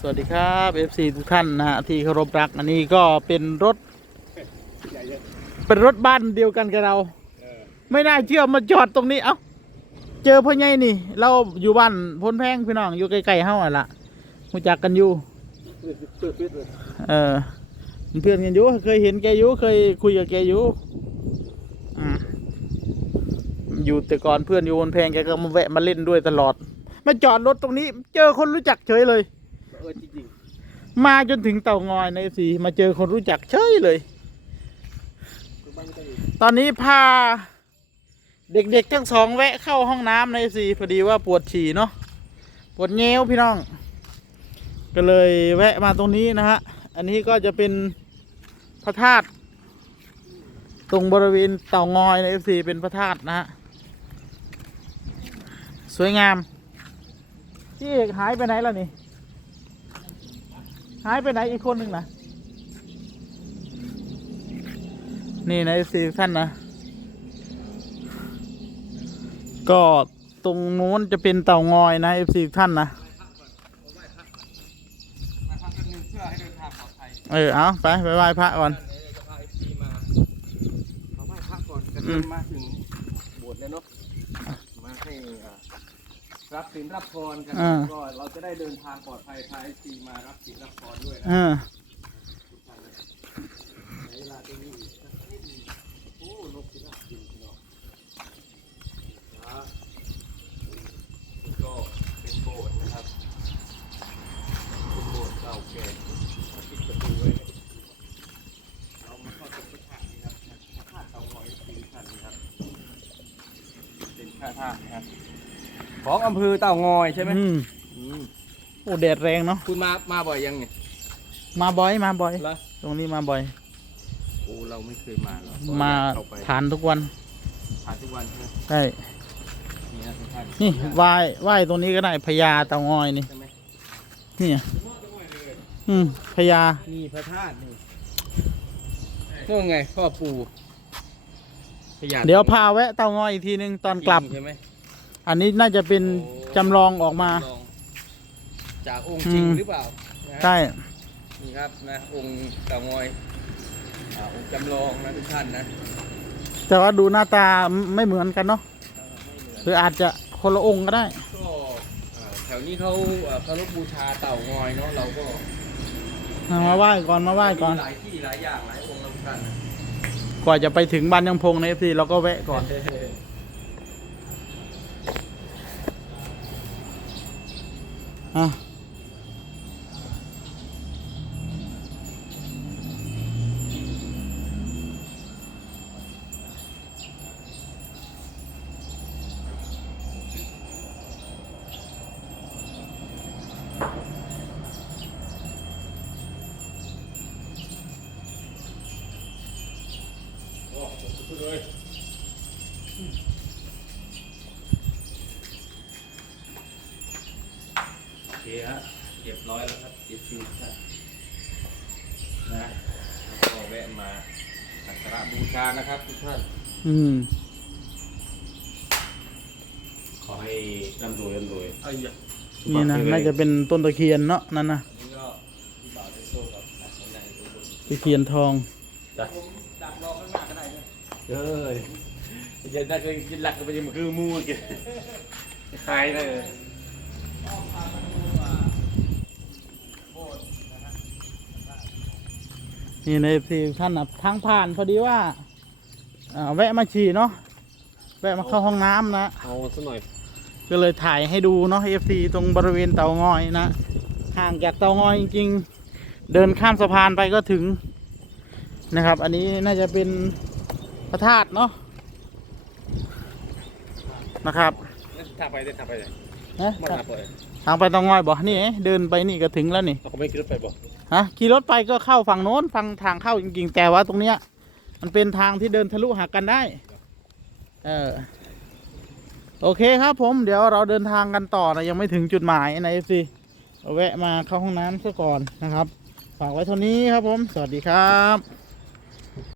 สวัสดีครับ FC ทุกท่านนะฮะที่เคารพรักอันนี้ก็เป็นรถใหญ่เลยเป็นรถบ้านเดียวกันกับเราเออไม่น่าเชื่อมาจอดตรงนี้ เอ้า เจอพ่อใหญ่นี่ เราอยู่บ้านพ้นแพงพี่น้องอยู่ใกล้ๆเฮาอะล่ะรู้จักกันอยู่ปิดปิดปิดเลยเออเป็นเพื่อนกันอยู่เคยเห็นแกอยู่เคยคุยกับแกอยู่อืมอยู่แต่ก่อนเพื่อนอยู่บนแพงแกก็มาแวะมาเล่นด้วยตลอด มาจอดรถตรงนี้ เจอคนรู้จักเฉยเลย เออจริงมาจนถึงเต่างอยในสีมาเจอคนรู้จักเฉยเลย ๆคือบ้านไม่ต้องอยู่ตอนนี้พา เด็กๆทั้งสองแวะเข้าห้องน้ำในสีพอดีว่าปวดฉี่เนาะปวดเงี้ยวพี่น้อง ก็เลยแวะมาตรงนี้นะฮะ อันนี้ก็จะเป็นพระธาตุตรงบริเวณเต่างอยในเอฟซีเป็นพระธาตุนะฮะสวยงามพี่เอกหายไปไหนแล้วนี่ หายไปไหนอีกคนหนึ่งนะนี่ในเอฟซีท่านนะ ก็ตรงนู้นจะเป็นเต่างอยนะเอฟซีท่านนะ เออเอาไปไปไหว้พระก่อนเดี๋ยพาไอซีมาไหว้พระก่อนจะมาถึงบสถ์แล้วเนาะ มาให้ รับศีลรับพรกันก็เราจะได้เดินทางปลอดภัยพาไอซีมารับศีลรับพรด้วยนะเออในเวลาตรงนี้อีกสักนิดหนึ่งโอ้นกพิราบจริงพี่น้องนะนี่ก็เป็นโบสถ์นะครับเป็นโบสถ์เก่าแก่ปิดประตูไว้เรามาเข้าตรงพระธาตุนี่ครับพระธาตุเตางอยสีท่านนี่ครับเป็นพระธาตุนะครับ ของอำเภอเตางอยใช่ไหมอืมอืมโอ้แดดแรงเนาะคุณมามาบ่อยยังเนี่ยมาบ่อยมาบ่อย เหรอตรงนี้มาบ่อย โอ้เราไม่เคยมาหรอกมาเข้าไปผ่านทุกวันผ่านทุกวันใช่ไหมใช่นี่นะทุกท่านนี่ไหว้ไหว้ตรงนี้ก็ได้พญาเต่างอยนี่ใช่ไหมนี่อืมพญานี่พระธาตุนี่นี่ไงพ่อปู่พญาเดี๋ยวพาแวะเต่างอยอีกทีนึงตอนกลับ ใช่ไหม อันนี้น่าจะเป็นโอ้จำลองออกมา ลองจากองค์จริงอืม หรือเปล่านะใช่นี่ครับนะองค์เตางอยอ่าองค์จำลองนะทุกท่านนะแต่ว่าดูหน้าตาไม่เหมือนกันเนาะเอ่อไม่เหมือน หรืออาจจะคนละองค์ก็ได้ ก็อ่าแถวนี้เขาอ่าเคารพบูชาเต่างอยเนาะเราก็มาไหว้ก่อนมาไหว้ก่อน มีหลายที่หลายอย่างหลายองค์นะทุกท่านกว่าจะไปถึงบ้านยังพงในเอฟซีเราก็แวะก่อนอะ อ้สุดเลยโอเค ฮะเรียบร้อยแล้วครับเรียบร้อยครับนะแล้วก็แวะมาสักการะบูชานะครับทุกท่านอืมขอให้ร่ำรวยร่ำรวยเอาอย่านี่นะน่าจะเป็นต้นตะเคียนเนาะนั่นนะอันนี้ก็ที่บ่าวได้โซ่กับนักในในตัวบนตะเคียนทองผมดักรอข้างหน้าก็ได้นะเออจะได้ก็จะหลักไปยังมันคือมูกันคล้ายเลย อ้อมพามาดูอ่าโบสถ์นะฮะ นี่ในที่ท่านนะทางผ่านพอดีว่าอ่าแวะมาฉี่เนาะแวะมาเข้าห้องน้ำนะเอาสักหน่อยก็เลยถ่ายให้ดูเนาะเอฟซีตรงบริเวณเตางอยนะห่างจากเตางอยจริงๆ เดินข้ามสะพานไปก็ถึงนะครับ อันนี้น่าจะเป็นพระธาตุเนาะนะครับนั่นทางไปได้ทางไปเลยนะมาทางไปทางไปเตางอยบอกนี่ไงเดินไปนี่ก็ถึงแล้วนี่เราก็ไม่คิดรถไปบอก ฮะขี่รถไปก็เข้าฝั่งโน้นฝั่งทางเข้าจริงๆ แต่ว่าตรงเนี้ย มันเป็นทางที่เดินทะลุหากันได้ เออ โอเคครับผม เดี๋ยวเราเดินทางกันต่อนะยังไม่ถึงจุดหมายนะเอฟซีแวะมาเข้าห้องน้ำซะก่อนนะครับ ฝากไว้เท่านี้ครับผม สวัสดีครับ